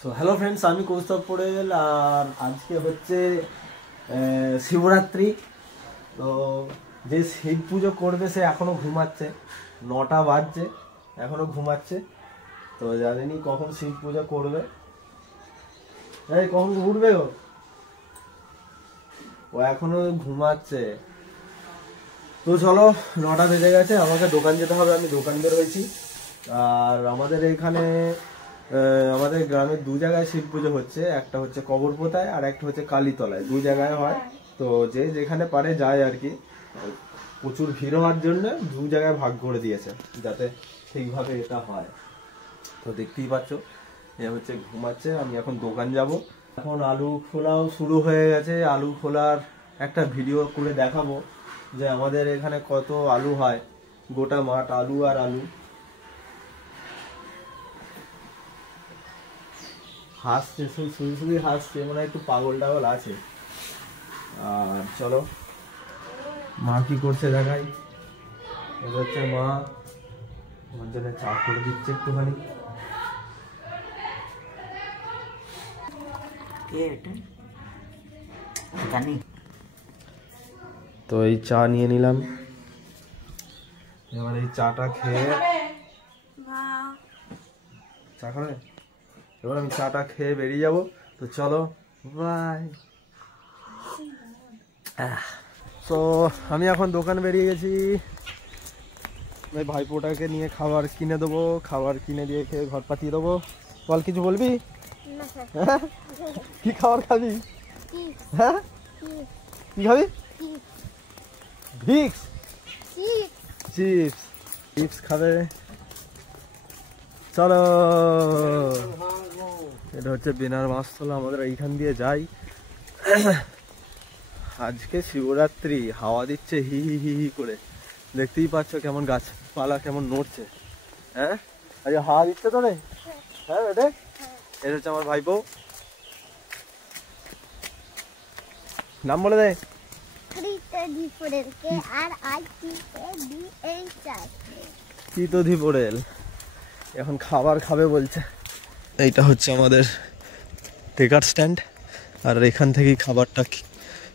তো hello friends, আমি কৌস্তব পোড়েল। আর আজকে হচ্ছে শিবরাত্রি। তো যে শিব পুজো করবে সে এখনো ঘুমাচ্ছে, 9টা বাজছে, এখনো ঘুমাচ্ছে। তো জানেনি কখন শিব পুজো করবে, এই কখন উঠবে ও এখনো ঘুমাচ্ছে। তো চলো, 9টা বেজে গেছে, আমাকে দোকান যেতে হবে, আমি দোকান বের হয়েছি। আর আমাদের এখানে আমাদের গ্রামের 2 জায়গায় শিব পুজো হচ্ছে, একটা হচ্ছে কবরপোতায় আর একটা হচ্ছে কালীতলায়, 2 জায়গায় হয়। তো যে যেখানে পারে যায় আর কি। প্রচুর ভিড় হওয়ার জন্য 2 জায়গায় ভাগ করে দিয়েছে যাতে ঠিকভাবে এটা হয়। তো দেখতেই পাচ্ছ এ হচ্ছে ঘুমাচ্ছে, আমি এখন দোকান যাব। এখন আলু খোলাও শুরু হয়ে গেছে, আলু খোলার একটা ভিডিও করে দেখাবো যে আমাদের এখানে কত আলু হয়। গোটা মাঠ আলু আর আলু। হাসছে, শুধু শুধু হাসছে, মানে একটু পাগল টাগল আছে। আর চলো মা কি করছে দেখাই। এটা হচ্ছে মা, আমার জন্য চা করে দিচ্ছে একটুখানি। তো এই চা নিয়ে নিলাম, এবার এই চাটা খেয়ে চা খাবে, এবার আমি চাটা খেয়ে বেরিয়ে যাব। তো চলো বাই। তো আমি এখন দোকান বেরিয়ে গেছি, ভাইপোটাকে নিয়ে খাবার কিনে দেবো, খাবার কিনে দিয়ে খেয়ে ঘর পাঠিয়ে দেবো। বল, কিছু বলবি? কি খাবার খাবি? হ্যাঁ কি খাবি? ভিক্স, চিপস, চিপস খাবে। চলো, এটা হচ্ছে বেনার মাছতলা, আমাদের এইখান দিয়ে যাই। আজকে শিবরাত্রি, হাওয়া দিচ্ছে হি হি হি হি করে, দেখতেই পাচ্ছ কেমন গাছপালা কেমন নড়ছে। হ্যাঁ আজ হাওয়া দিচ্ছে তো রে। হ্যাঁ এটা হচ্ছে আমার ভাইপো, নাম বলে দে। পোড়েল এখন খাবার খাবে বলছে। এইটা হচ্ছে আমাদের টেকার স্ট্যান্ড, আর এখান থেকেই খাবারটা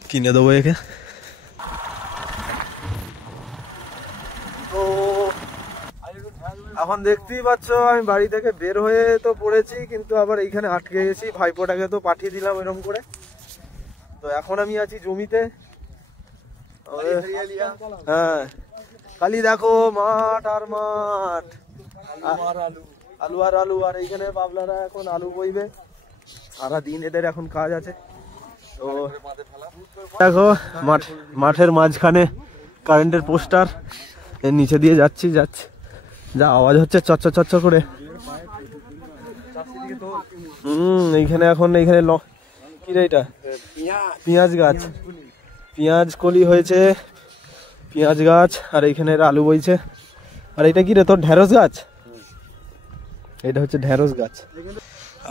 কিনে দেবো একে। তো এখন দেখতেই পাচ্ছ আমি বাড়ি থেকে বের হয়ে তো পড়েছি, কিন্তু আবার এইখানে আটকে গেছি। ভাইপোটাকে তো পাঠিয়ে দিলাম এরকম করে। তো এখন আমি আছি জমিতে। হ্যাঁ খালি দেখো মাঠ আর মাঠ, আলু আর আলু। আর এইখানে বাবলারা এখন আলু বইবে, সারাদিন এদের এখন কাজ আছে। তো দেখো মাঠের মাঝখানে কারেন্টের পোস্টার, এর নিচে দিয়ে যাচ্ছি, যা আওয়াজ হচ্ছে চচ্চা চচ্চা করে। এইখানে এখন এইখানে কি রে এটা? পেঁয়াজ গাছ, পেঁয়াজ কলি হয়েছে, পেঁয়াজ গাছ। আর এইখানে আলু বইছে। আর এটা কি রে তোর? ঢেঁড়স গাছ। এটা হচ্ছে ঢেঁড়স গাছ।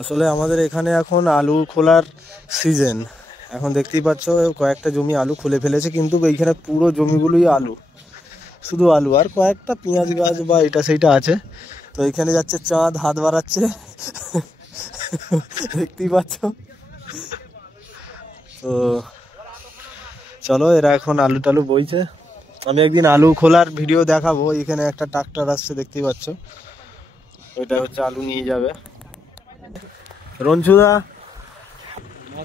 আসলে আমাদের এখানে এখন আলু খোলার সিজন। এখন দেখতেই পাচ্ছ কয়েকটা জমি আলু খুলে ফেলেছে, কিন্তু এইখানে পুরো জমিগুলোই আলু, শুধু আলু। আর কয়েকটা পেঁয়াজ গাছ বা এটা সেইটা আছে। তো এখানে যাচ্ছে চাঁদ, হাত বাড়াচ্ছে, দেখতেই পাচ্ছ। তো চলো, এরা এখন আলু টালু বইছে। আমি একদিন আলু খোলার ভিডিও দেখাবো। এখানে একটা ট্রাক্টর আসছে, দেখতেই পাচ্ছ, ওইটা হচ্ছে আলু নিয়ে যাবে। রঞ্চুদা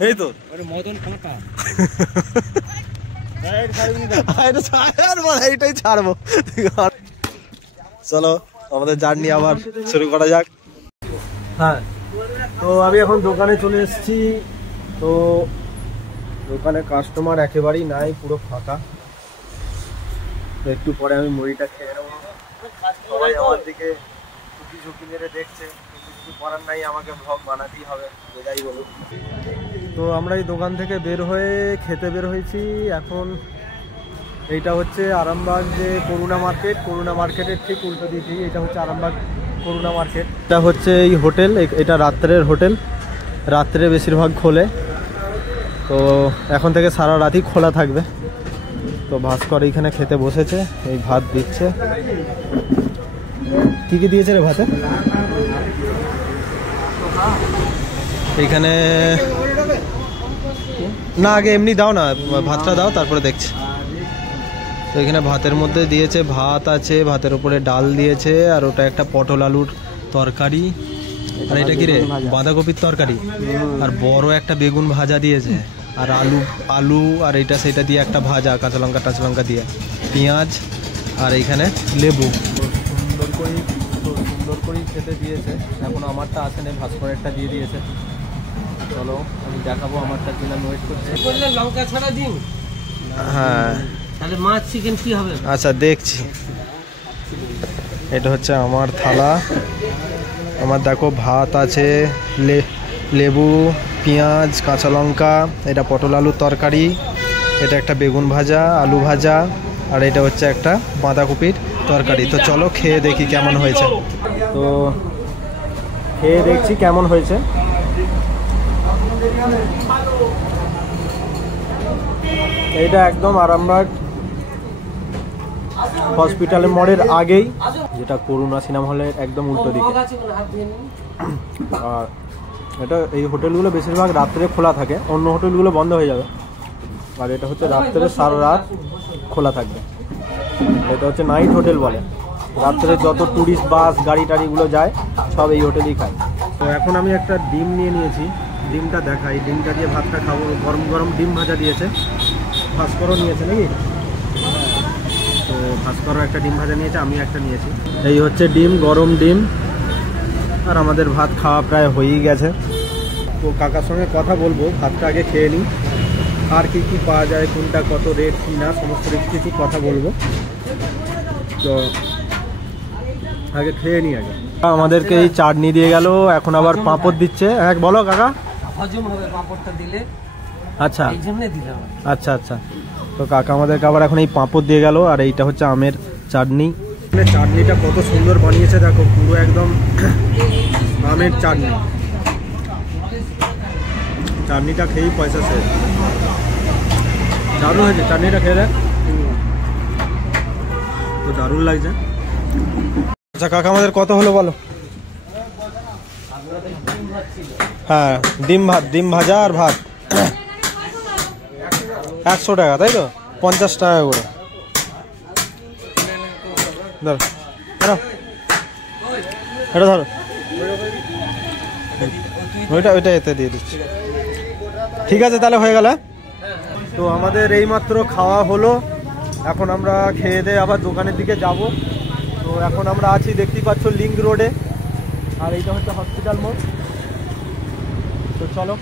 এই তো এইটাই ছাড়বো। চলো আমাদের জার্নি আবার শুরু করা যাক। হ্যাঁ, তো আমি এখন দোকানে চলে এসেছি। তো দোকানে কাস্টমার একেবারেই নাই, পুরো ফাঁকা। তো একটু পরে আমি মুড়িটা খেয়ে নেবো। সবাই আমার দিকে ঝুঁকি মেরে দেখছে, কিছু করার নাই, আমাকে ভ্লগ বানাতেই হবে, যাই বলুন। তো আমরা এই দোকান থেকে বের হয়ে খেতে বের হয়েছি। এখন এইটা হচ্ছে আরামবাগ যে করুণা মার্কেট, করুণা মার্কেটের ঠিক উল্টো দিকে এটা হচ্ছে আরামবাগ করুণা মার্কেট। এটা হচ্ছে এই হোটেল, এটা রাত্রের হোটেল, রাত্রে বেশিরভাগ খোলে। তো এখন থেকে সারা রাতই খোলা থাকবে। তো ভাস্কর এইখানে খেতে বসেছে, এই ভাত দিচ্ছে। কি কি দিয়েছে রে ভাতে? এখানে না, আগে এমনি দাও না, ভাতটা দাও তারপরে দেখছি। তো এখানে ভাতের মধ্যে দিয়েছে, ভাত আছে, ভাতের উপরে ডাল দিয়েছে, আর ওটা একটা পটল আলুর তরকারি, আর এটা কি রে, বাঁধাকপির তরকারি, আর বড় একটা বেগুন ভাজা দিয়েছে, আর আলু আর এটা সেটা দিয়ে একটা ভাজা, কাঁচা লঙ্কা দিয়ে, পেঁয়াজ, আর এইখানে লেবু। সুন্দর করেই খেতে দিয়েছে। এখন আমারটা আসে না, ভাস্করেরটা দিয়ে দিয়েছে। চলো আমি দেখাবো আমারটা কিনা, ওয়েট করছি। লঙ্কা ছাড়া দিন। হ্যাঁ, তাহলে মাছ চিকেন কি হবে? আচ্ছা দেখছি। এটা হচ্ছে আমার থালা। আমার দেখো ভাত আছে, লেবু, পেঁয়াজ, কাঁচা লঙ্কা, এটা পটল আলুর তরকারি, এটা একটা বেগুন ভাজা, আলু ভাজা, আর এটা হচ্ছে একটা বাঁধাকপির তরকারি। তো চলো খেয়ে দেখি কেমন হয়েছে। তো খেয়ে দেখছি কেমন হয়েছে। এইটা একদম আরামবাগ হসপিটালের মোড়ের আগেই, যেটা করুণা সিনেমা হলের একদম উল্টো দিকে। আর এটা এই হোটেলগুলো বেশিরভাগ রাত্রে খোলা থাকে, অন্য হোটেলগুলো বন্ধ হয়ে যাবে। আর এটা হচ্ছে রাত্রে সারা রাত খোলা থাকবে। এটা হচ্ছে নাইট হোটেল বলে। রাত্রে যত ট্যুরিস্ট বাস গাড়ি টাড়িগুলো যায় সব এই হোটেলেই খায়। তো এখন আমি একটা ডিম নিয়ে নিয়েছি, ডিমটা দেখাই। ডিমটা দিয়ে ভাতটা খাবো। গরম গরম ডিম ভাজা দিয়েছে, ভাস্করও নিয়েছে নাকি? তো ভাস্করও একটা ডিম ভাজা নিয়েছে, আমি একটা নিয়েছি। এই হচ্ছে ডিম, গরম ডিম। আর আমাদের ভাত খাওয়া প্রায় হয়েই গেছে। তো কাকার সঙ্গে কথা বলবো, ভাতটা আগে খেয়ে নিই, আর কি কি পাওয়া যায়, কোনটা কত রেট কি না, সমস্ত কিছু কথা বলবো। তো আগে খেয়ে নিই। আগে আমাদেরকে এই চাটনি দিয়ে গেল, এখন আবার পাঁপড় দিচ্ছে। হ্যাঁ বলো কাকা। হজম হবে পাঁপড়টা দিলে। আচ্ছা এই জন্য দিলাম। আচ্ছা আচ্ছা। তো কাকা আমাদেরকে আবার এখন এই পাঁপড় দিয়ে গেল, আর এইটা হচ্ছে আমের চাটনি। চাটনিটা কত সুন্দর বানিয়েছে দেখো, পুরো একদম আমের চাটনি। চাটনিটা খেয়েই পয়সা শেষ। দারুণ হয়েছে চাটনিটা, খেয়ে দেখ তো দারুণ লাগছে। আচ্ছা কাকা আমাদের কত হলো বলো? হ্যাঁ, ডিম ভাজা আর ভাত 100 টাকা, তাই তো? 50 টাকা করে। ধরো এটা, ধরো ওইটা এতে দিয়ে দিচ্ছি। ঠিক আছে তাহলে, হয়ে গেল। তো আমাদের এইমাত্র খাওয়া হলো, এখন আমরা খেয়ে দিয়ে আবার দোকানের দিকে যাব। তো এখন আমরা আছি, দেখতেই পাচ্ছ, লিংক রোডে, আর এইটা হচ্ছে হসপিটাল মোড়। তো চলো।